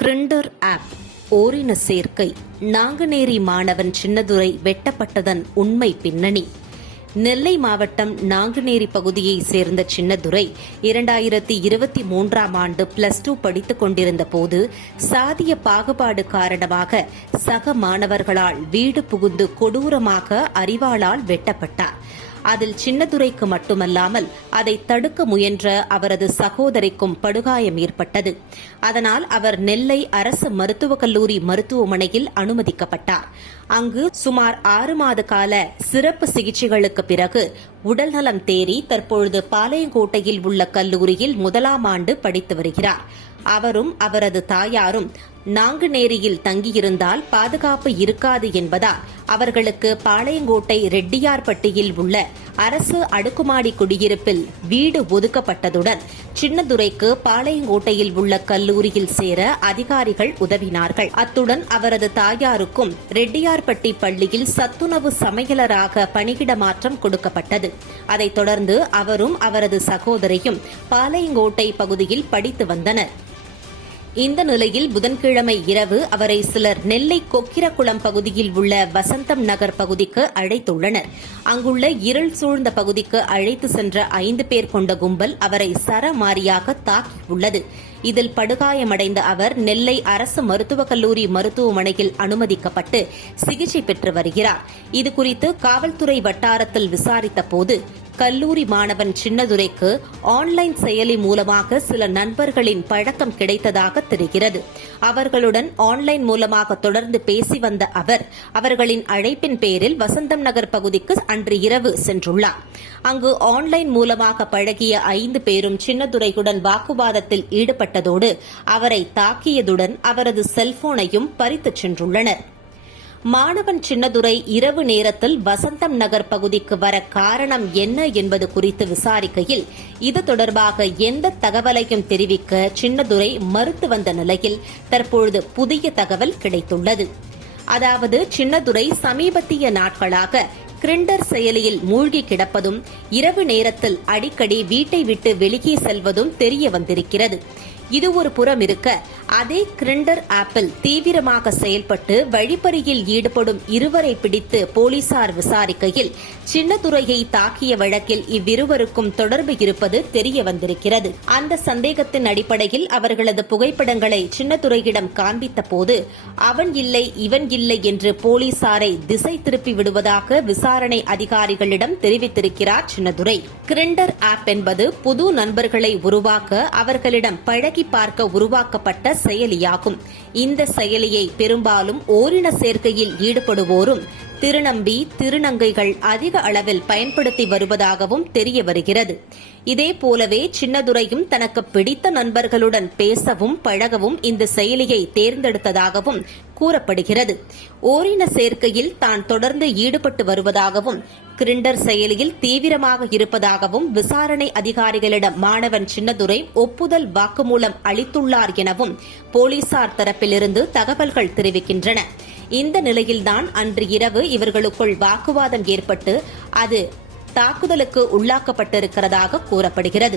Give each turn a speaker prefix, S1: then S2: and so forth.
S1: Grinder app ஓரின சேர்க்கை. நாங்குநேரி மாணவன் சின்னதுரை வெட்டப்பட்டதன் உண்மை பின்னணி. நெல்லை மாவட்டம் நாங்குநேரி பகுதியைச் சேர்ந்த சின்னதுரை இரண்டாயிரத்தி இருபத்தி மூன்றாம் ஆண்டு பிளஸ் டூ படித்துக் கொண்டிருந்த போது சாதிய பாகுபாடு காரணமாக சக மாணவர்களால் வீடு புகுந்து கொடூரமாக அறிவாளால் வெட்டப்பட்டார். அதில் சின்னதுரைக்கு மட்டுமல்லாமல் அதை தடுக்க முயன்ற அவரது சகோதரிக்கும் படுகாயம் ஏற்பட்டது. அதனால் அவர் நெல்லை அரசு மருத்துவக் கல்லூரி மருத்துவமனையில் அனுமதிக்கப்பட்டார். அங்கு சுமார் ஆறு மாத கால சிறப்பு சிகிச்சைகளுக்கு பிறகு உடல்நலம் தேறி தற்பொழுது பாளையங்கோட்டையில் உள்ள கல்லூரியில் முதலாம் ஆண்டு படித்து வருகிறார். அவரும் அவரது தாயாரும் நாங்குநேரியில் தங்கியிருந்தால் பாதுகாப்பு இருக்காது என்பதால் அவர்களுக்கு பாளையங்கோட்டை ரெட்டியார்பட்டியில் உள்ள அரசு அடுக்குமாடி குடியிருப்பில் வீடு ஒதுக்கப்பட்டதுடன் சின்னதுரைக்கு பாளையங்கோட்டையில் உள்ள கல்லூரியில் சேர அதிகாரிகள் உதவினார்கள். அத்துடன் அவரது தாயாருக்கும் ரெட்டியார்பட்டி பள்ளியில் சத்துணவு சமையலராக பணியிட மாற்றம் கொடுக்கப்பட்டது. அதைத் தொடர்ந்து அவரும் அவரது சகோதரியும் பாளையங்கோட்டை பகுதியில் படித்து வந்தனர். இந்த நிலையில் புதன்கிழமை இரவு அவரை சிலர் நெல்லை கொக்கிரகுளம் பகுதியில் உள்ள வசந்தம் நகர் பகுதிக்கு அழைத்துள்ளனர். அங்குள்ள இருள் சூழ்ந்த பகுதிக்கு அழைத்து சென்ற ஐந்து பேர் கொண்ட கும்பல் அவரை சரமாரியாக தாக்கியுள்ளது. இதில் படுகாயமடைந்த அவர் நெல்லை அரசு மருத்துவக் கல்லூரி மருத்துவமனையில் அனுமதிக்கப்பட்டு சிகிச்சை பெற்று வருகிறார். இதுகுறித்து காவல்துறை வட்டாரத்தில் விசாரித்த போது கல்லூரி மாணவன் சின்னதுரைக்கு ஆன்லைன் செயலி மூலமாக சில நண்பர்களின் பழக்கம் கிடைத்ததாக தெரிகிறது. அவர்களுடன் ஆன்லைன் மூலமாக தொடர்ந்து பேசி வந்த அவர் அவர்களின் அழைப்பின் பேரில் வசந்தம் நகர் பகுதிக்கு அன்று இரவு சென்றுள்ளார். அங்கு ஆன்லைன் மூலமாக பழகிய ஐந்து பேரும் சின்னதுரையுடன் வாக்குவாதத்தில் ஈடுபட்டதோடு அவரை தாக்கியதுடன் அவரது செல்போனையும் பறித்துச் சென்றுள்ளனர். மாணவன் சின்னதுரை இரவு நேரத்தில் வசந்தம் நகர் பகுதிக்கு வர காரணம் என்ன என்பது குறித்து விசாரிக்கையில் இது தொடர்பாக எந்த தகவலையும் தெரிவிக்க சின்னதுரை மறுத்து வந்த நிலையில் தற்பொழுது புதிய தகவல் கிடைத்துள்ளது. அதாவது சின்னதுரை சமீபத்திய நாட்களாக கிரிண்டர் செயலியில் மூழ்கி கிடப்பதும் இரவு நேரத்தில் அடிக்கடி வீட்டை விட்டு வெளியே செல்வதும் தெரிய வந்திருக்கிறது. இது ஒரு புறம் இருக்க. அதே கிரிண்டர் ஆப்பில் தீவிரமாக செயல்பட்டு வழிப்பறியில் ஈடுபடும் இருவரை பிடித்து போலீசார் விசாரிக்கையில் சின்னதுரையை தாக்கிய வழக்கில் இவ்விருவருக்கும் தொடர்பு இருப்பது தெரிய வந்திருக்கிறது. அந்த சந்தேகத்தின் அடிப்படையில் அவர்களது புகைப்படங்களை சின்னதுரையிடம் காண்பித்த போது அவன் இல்லை இவன் இல்லை என்று போலீசாரை திசை திருப்பி விடுவதாக விசாரணை அதிகாரிகளிடம் தெரிவித்திருக்கிறார் சின்னதுரை கிரிண்டர் ஆப் என்பது புது நண்பர்களை உருவாக்க அவர்களிடம் பழகி பார்க்க உருவாக்கப்பட்ட செயலியாகும். இந்த செயலியை பெரும்பாலும் ஓரின சேர்க்கையில் ஈடுபடுவோரும் திருநம்பி திருநங்கைகள் அதிக அளவில் பயன்படுத்தி வருவதாகவும் தெரிய வருகிறது. இதே போலவே சின்னதுரையும் தனக்கு பிடித்த நண்பர்களுடன் பேசவும் பழகவும் இந்த செயலியை தேர்ந்தெடுத்ததாகவும் கூறப்படுகிறது. ஓரின சேர்க்கையில் தான் தொடர்ந்து ஈடுபட்டு வருவதாகவும் கிரிண்டர் செயலியில் தீவிரமாக இருப்பதாகவும் விசாரணை அதிகாரிகளிடம் மாணவன் சின்னதுரை ஒப்புதல் வாக்குமூலம் அளித்துள்ளார் எனவும் போலீசார் தரப்பிலிருந்து தகவல்கள் தெரிவிக்கின்றன. இந்த நிலையில்தான் அன்று இரவு இவர்களுக்குள் வாக்குவாதம் ஏற்பட்டு அது தாக்குதலுக்கு உள்ளாக்கப்பட்டிருக்கிறதாக கூறப்படுகிறது.